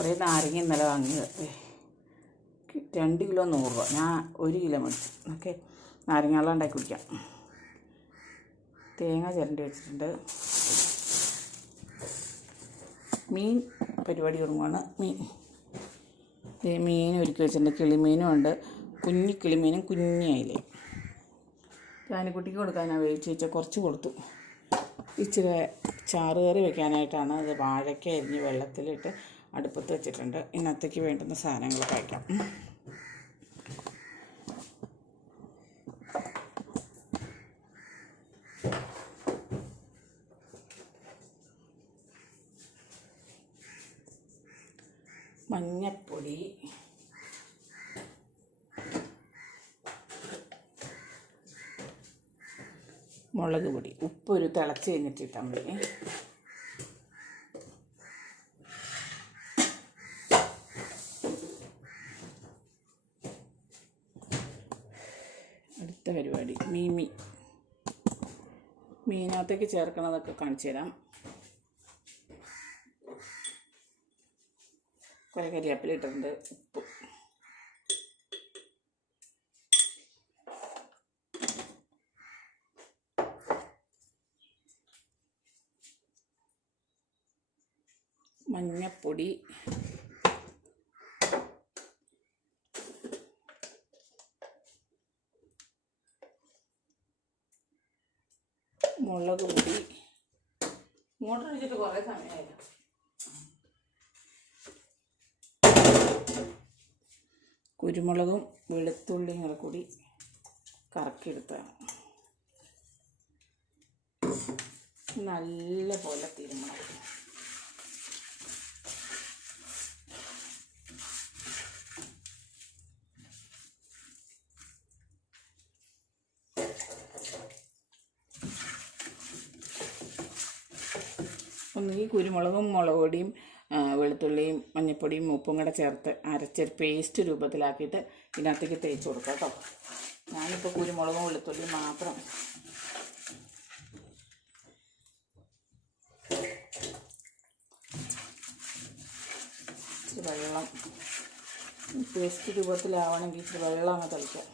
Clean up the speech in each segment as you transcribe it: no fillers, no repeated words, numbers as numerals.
കുറേ നാരങ്ങ ഇന്നലെ വാങ്ങിയത് 2 കിലോ 100 രൂപ. ഞാൻ 1 കിലോ മേടിച്ചു. ഓക്കെ, നാരങ്ങ വെള്ളം ഉണ്ടാക്കി കുടിക്കാം. തേങ്ങ ചിരണ്ടി വെച്ചിട്ടുണ്ട്. മീൻ പരിപാടി തുടങ്ങുവാണ്. മീൻ ഒരുക്കി വെച്ചിട്ടുണ്ട്. കിളിമീനും ഉണ്ട്, കുഞ്ഞി കിളിമീനും കുഞ്ഞിയായില്ലേ. ജാനിക്കുട്ടിക്ക് കൊടുക്കാനാണ് വേവിച്ച് വെച്ചാൽ കുറച്ച് കൊടുത്തു. ഇച്ചിരി ചാറ് കറി വെക്കാനായിട്ടാണ്. അത് വാഴയ്ക്ക അരിഞ്ഞ് വെള്ളത്തിലിട്ട് അടുപ്പത്ത് വെച്ചിട്ടുണ്ട്. ഇന്നത്തേക്ക് വേണ്ടുന്ന സാധനങ്ങളൊക്കെ വയ്ക്കാം. മഞ്ഞപ്പൊടി, മുളക് പൊടി, ഉപ്പ് ഒരു തിളച്ച് കഴിഞ്ഞിട്ട് ഇട്ടാൽ മതി. അടുത്ത പരിപാടി മീനകത്തേക്ക് ചേർക്കണതൊക്കെ കാണിച്ചു തരാം. കുറേ കരിവേപ്പില ഇട്ടിട്ടുണ്ട്. ഉപ്പ്, മഞ്ഞപ്പൊടി, മുളക് പൊടി. മോട്ടർ വെച്ചിട്ട് കുറേ സമയമായില്ല. കുരുമുളകും വെളുത്തുള്ളിയും കൂടി കറക്കിയെടുത്താണ്. നല്ല പോലെ തിരുമണം. ഒന്നുകിൽ കുരുമുളകും മുളക് പൊടിയും വെളുത്തുള്ളിയും മഞ്ഞൾപ്പൊടിയും ഉപ്പും കൂടെ ചേർത്ത് അരച്ചൊരു പേസ്റ്റ് രൂപത്തിലാക്കിയിട്ട് ഇതിനകത്തേക്ക് തേച്ച് കൊടുക്കാം കേട്ടോ. ഞാനിപ്പോൾ കുരുമുളകും വെളുത്തുള്ളിയും മാത്രം. ഇച്ചിരി വെള്ളം, പേസ്റ്റ് രൂപത്തിലാവണമെങ്കിൽ ഇച്ചിരി വെള്ളം അങ്ങ് തളിക്കാം.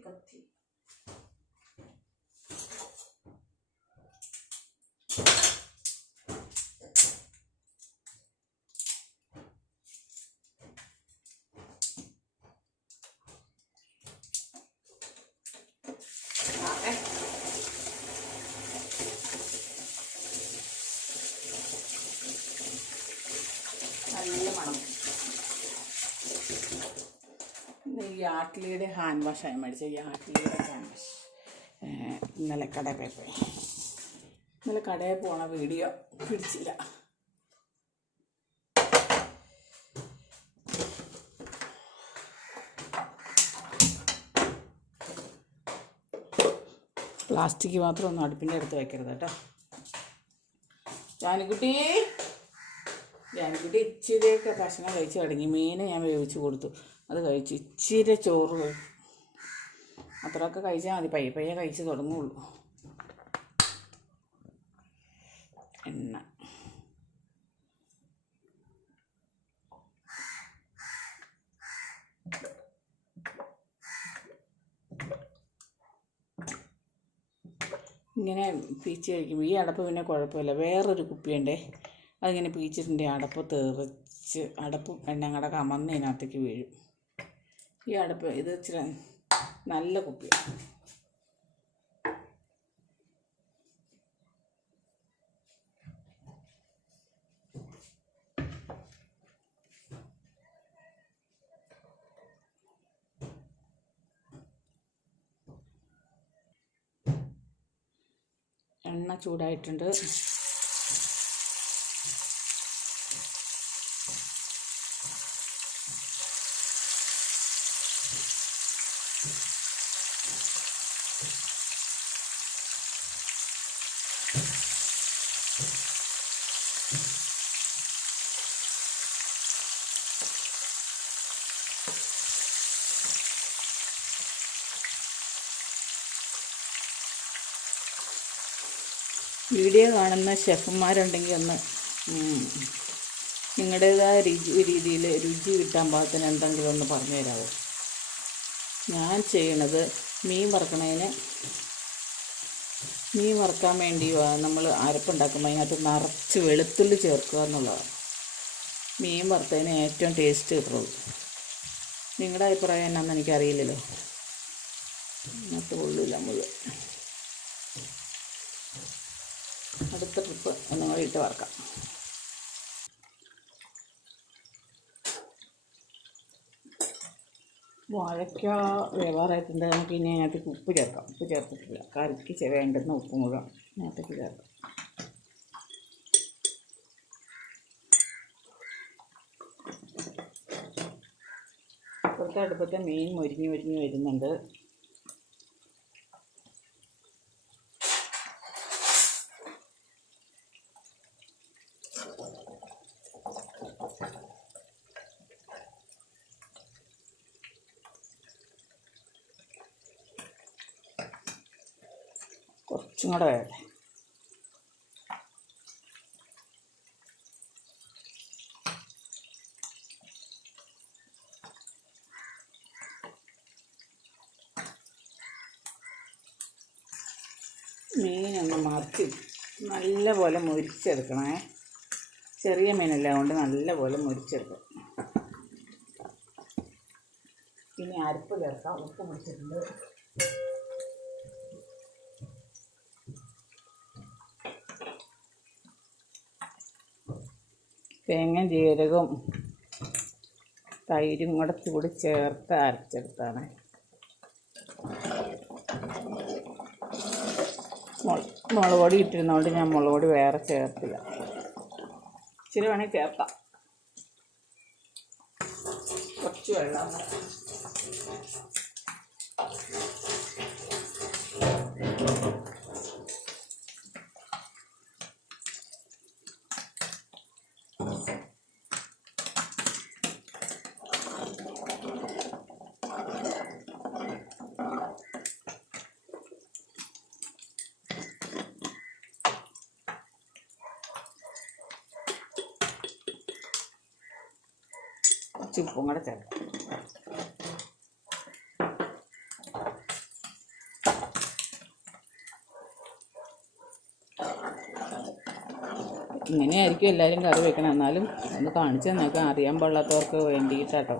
കത്തി നല്ല മണം. ഈ യാട്ട്ലിയുടെ ഹാൻഡ് വാഷായി മേടിച്ച യാട്ട്ലിയുടെ ഹാൻഡ് വാഷ് ഇന്നലെ കടയിൽ പോയി. ഇന്നലെ കടയിൽ പോണ വീഡിയോ പിടിച്ചില്ല. പ്ലാസ്റ്റിക് മാത്രം ഒന്നും അടുപ്പിൻ്റെ അടുത്ത് വയ്ക്കരുത് കേട്ടോ. ജാനിക്കുട്ടി ഇച്ചിരിയൊക്കെ ഭക്ഷണം കഴിച്ച് തുടങ്ങി. മീൻ ഞാൻ വേവിച്ച് കൊടുത്തു, അത് കഴിച്ചു. ഇച്ചിരി ചോറ് അത്രയൊക്കെ കഴിച്ചാൽ മതി. പയ്യെ കഴിച്ച് തുടങ്ങുള്ളൂ. എണ്ണ, ഇങ്ങനെ പീച്ച് കഴിക്കും. ഈ അടപ്പ് പിന്നെ കുഴപ്പമില്ല. വേറൊരു കുപ്പിയുണ്ടേ, അതിങ്ങനെ പീച്ചിട്ടുണ്ട്. അടപ്പ് തെറിച്ച് അടപ്പ് എണ്ണങ്ങടെ കമന്ന് ഇതിനകത്തേക്ക് വീഴും. ഈ അടപ്പ് ഇത് ഇച്ചിരി നല്ല കുപ്പിയാണ്. എണ്ണ ചൂടായിട്ടുണ്ട്. വീഡിയോ കാണുന്ന ഷെഫുമാരുണ്ടെങ്കിൽ ഒന്ന് നിങ്ങളുടേതായ രീതിയിൽ രുചി കിട്ടാൻ പാകത്തിന് എന്തെങ്കിലും ഒന്ന് പറഞ്ഞു തരാമോ? ഞാൻ ചെയ്യണത് മീൻ വറുക്കാൻ വേണ്ടി നമ്മൾ അരപ്പുണ്ടാക്കുമ്പോൾ അതിനകത്ത് നിറച്ച് വെളുത്തുള്ളി ചേർക്കുക എന്നുള്ളതാണ് മീൻ വറുത്തതിന് ഏറ്റവും ടേസ്റ്റ് കിട്ടുള്ളൂ. നിങ്ങളുടെ അഭിപ്രായം എന്നാന്ന് എനിക്കറിയില്ലല്ലോ. അതിനകത്ത് കൊള്ളില്ല മുഴുവൻ. അടുത്ത ട്രിപ്പ് ഒന്നും കൂടി ഇട്ട് വറക്കാം. വാഴയ്ക്ക വേവാറായിട്ടുണ്ട്. നമുക്ക് ഇനി അതിനകത്തേക്ക് ഉപ്പ് ചേർക്കാം. ഉപ്പ് ചേർത്തിട്ടില്ല. കറിക്ക് വേണ്ടുന്ന ഉപ്പ് മുഴുവൻ അതിനകത്തേക്ക് ചേർക്കാം. ഇപ്പോഴത്തെ അടുപ്പത്തെ മീൻ മൊരിഞ്ഞ് വരുന്നുണ്ട്. കുറച്ചും കൂടെ വേണ്ടേ. മീനൊന്ന് മറിച്ച് നല്ലപോലെ മുരിച്ചെടുക്കണേ. ചെറിയ മീനല്ല കൊണ്ട് നല്ലപോലെ മുരിച്ചെടുക്കണം. ഇനി അരപ്പ് ചേർക്കാം. ഉപ്പ് മുറിച്ചിട്ടുണ്ട്. തേങ്ങ ജീരകവും തൈരും കൂടി ചേർത്ത് അരച്ചെടുത്താണ്. മുളക് പൊടി ഇട്ടിരുന്നതുകൊണ്ട് ഞാൻ മുളക് പൊടി വേറെ ചേർത്തില്ല. ഇച്ചിരി വേണമെങ്കിൽ ചേർക്കാം. കുറച്ച് വെള്ളം. ഉപ്പും കൂടെ ചേർക്കാം. ഇങ്ങനെയായിരിക്കും എല്ലാവരും കറി വെക്കണം. എന്നാലും ഒന്ന് കാണിച്ചു തന്നേക്കാം, അറിയാൻ പാടില്ലാത്തവർക്ക് വേണ്ടിയിട്ടാട്ടോ.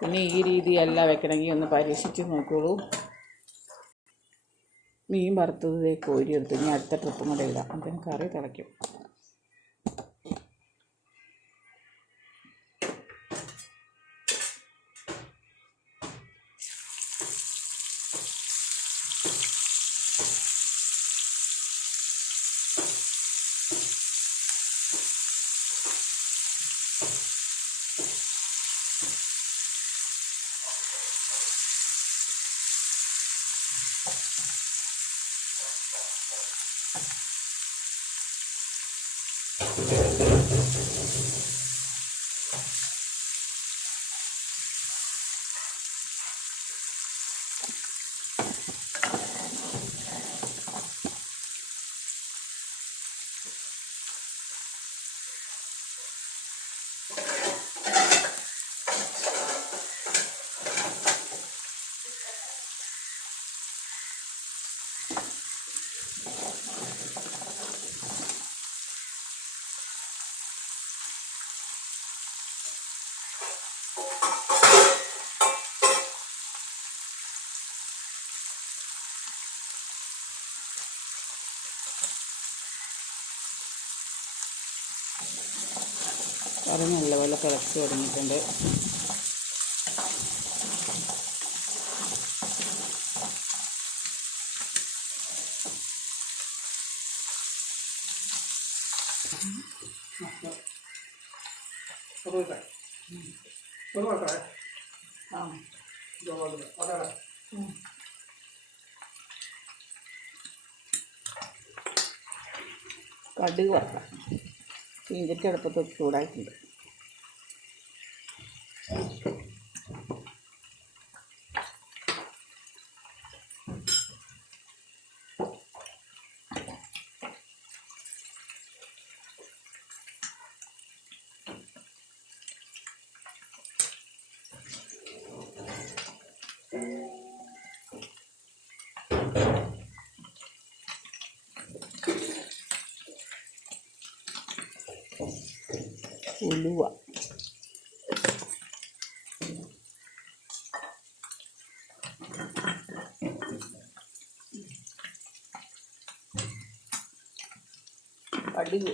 പിന്നെ ഈ രീതിയല്ല വെക്കണമെങ്കിൽ ഒന്ന് പരീക്ഷിച്ച് നോക്കോളൂ. മീൻ വറുത്തത് കോരിയെടുത്ത് ഇനി അടുത്ത ട്രിപ്പും കൂടെ ഇടാം. അതിന് കറി തിളയ്ക്കും. കറി നല്ലപോലെ തിളച്ച് തുടങ്ങിയിട്ടുണ്ട്. കടുക് വറക്കാം. ചീഞ്ചട്ടി അടുപ്പത്ത് ചൂടായിട്ടുണ്ട്. ഉലുവ, കടുക്,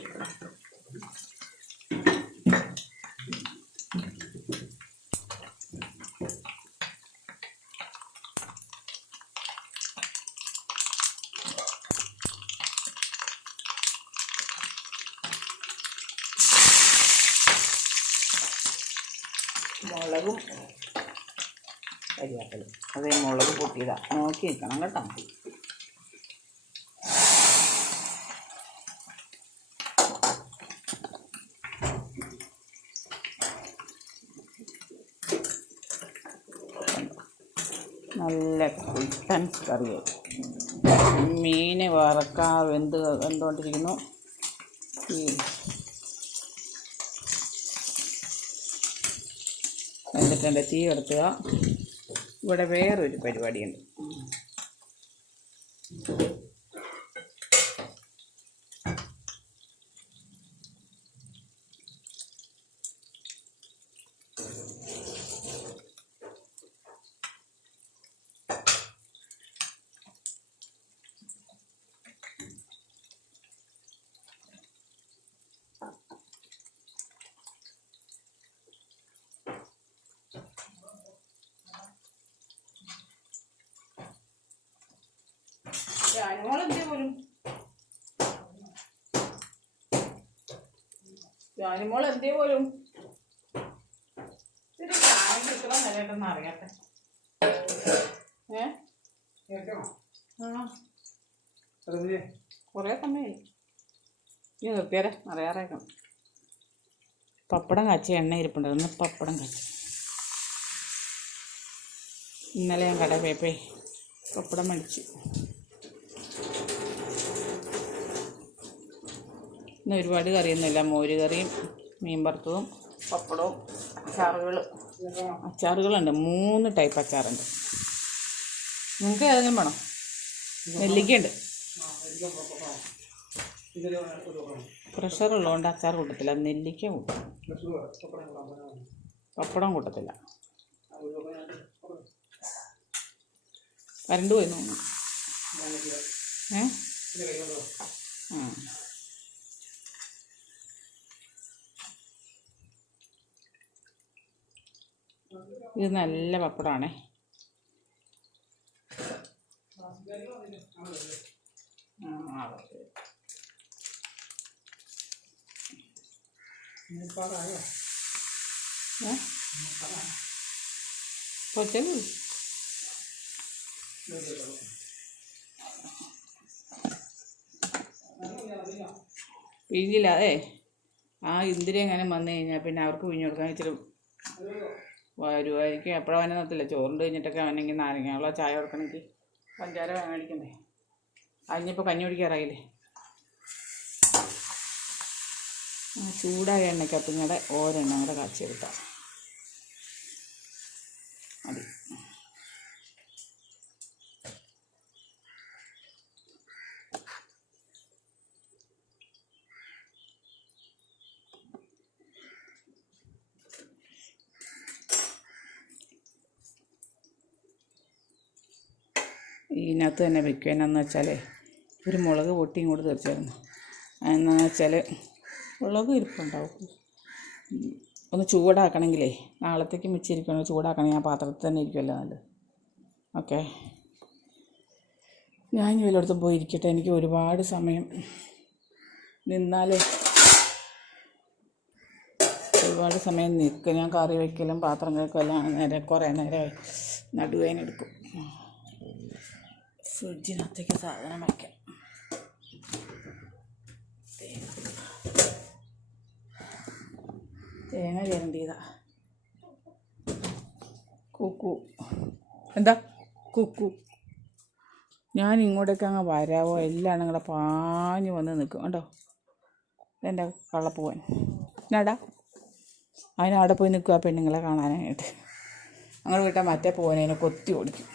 മുളകും കരിയാക്കലും. അതേ മുളക് പൊട്ടിയതാണ്, നോക്കി നിൽക്കണം കേട്ടോ. നല്ല കുട്ടൻ കറിയായി. മീൻ വെന്തുകൊണ്ടിരിക്കുന്നു. വെന്തിട്ടുണ്ട്. തീ എടുത്തുക. ഇവിടെ വേറൊരു പരിപാടിയുണ്ട്. ജാനിമോൾ എന്തേ പോലും കിട്ടണം നിലയിട്ടെന്ന് അറിയട്ടെ. കുറേ സമയമായി. ഇനി നിർത്തിയാലേ അറിയാറേക്കണം. പപ്പടം കാച്ചി എണ്ണ ഇരിപ്പുണ്ടായിരുന്നു. പപ്പടം കാച്ചി ഇന്നലെ ഞാൻ കടയിൽ പോയപ്പോ പപ്പടം മേടിച്ചു. ഇന്ന് ഒരുപാട് കറിയൊന്നുമില്ല. മോര് കറിയും മീൻ വറുത്തതും പപ്പടവും അച്ചാറുകളുണ്ട്. 3 ടൈപ്പ് അച്ചാറുണ്ട്. നിങ്ങൾക്ക് ഏതെങ്കിലും വേണം? നെല്ലിക്കയുണ്ട്. പ്രഷറുള്ളതുകൊണ്ട് അച്ചാർ കൂട്ടത്തില്ല. നെല്ലിക്ക കൂട്ടും. പപ്പടം കൂട്ടത്തില്ല. കരണ്ട് പോയി തോന്നുന്നു. ഇത് നല്ല പപ്പടമാണേ. പൊച്ചല് പിഴിഞ്ഞില്ലാതെ ആ ഇന്ദിര എങ്ങനെ വന്നു കഴിഞ്ഞാൽ പിന്നെ അവർക്ക് പിഴിഞ്ഞു കൊടുക്കാൻ ഇച്ചിരി വരുമായിരിക്കും. എപ്പോഴും അവനെ നിർത്തില്ല. ചോറിൻ്റെ കഴിഞ്ഞിട്ടൊക്കെ അവനെങ്കിൽ നാരങ്ങയുള്ള ചായ കൊടുക്കണമെങ്കിൽ പഞ്ചാര മേടിക്കണ്ടേ. അതിനിപ്പോൾ കഞ്ഞി കുടിക്കാറായില്ലേ. ചൂടായ എണ്ണയ്ക്കകത്ത് ഇങ്ങനെ ഓരെണ്ണ കൂടെ കാച്ചെടുത്താൽ മതി. ഇതിനകത്ത് തന്നെ വയ്ക്കുക. എന്നാന്ന് വെച്ചാൽ ഒരു മുളക് പൊട്ടിയും കൂടെ തീർച്ചയായിരുന്നു. എന്നാന്ന് വെച്ചാൽ മുളക് ഇരിപ്പുണ്ടാവും. ഒന്ന് ചൂടാക്കണമെങ്കിലേ നാളത്തേക്ക് മിച്ചിരിക്കണം. ചൂടാക്കണമെങ്കിൽ ആ പാത്രത്തിൽ തന്നെ ഇരിക്കുമല്ലോ നല്ലത്. ഓക്കെ, ഞാൻ വല്ലയിടത്തും പോയി ഇരിക്കട്ടെ. എനിക്ക് ഒരുപാട് സമയം നിന്നാൽ ഒരുപാട് സമയം നിൽക്കും. ഞാൻ കറി വയ്ക്കലും പാത്രം കഴുകലും കുറേ നേരം നടുവേനെടുക്കും. ഫ്രിഡ്ജിനകത്തേക്ക് സാധനം വയ്ക്കാം. തേങ്ങ ചിരണ്ടിയതാ. കുക്കു എന്താ കുക്കു. ഞാൻ ഇങ്ങോട്ടേക്ക് അങ്ങ് വരാവോ, എല്ലാം നിങ്ങളെ പാഞ്ഞ് വന്ന് നിൽക്കും കേട്ടോ. എൻ്റെ കള്ളപ്പൂവൻ എന്നാടാ, അതിനവിടെ പോയി നിൽക്കുക പെണ്ണുങ്ങളെ കാണാനായിട്ട്. ഞങ്ങൾ വിട്ടാൽ മറ്റേ പൂവനെ കൊത്തി ഓടിക്കും.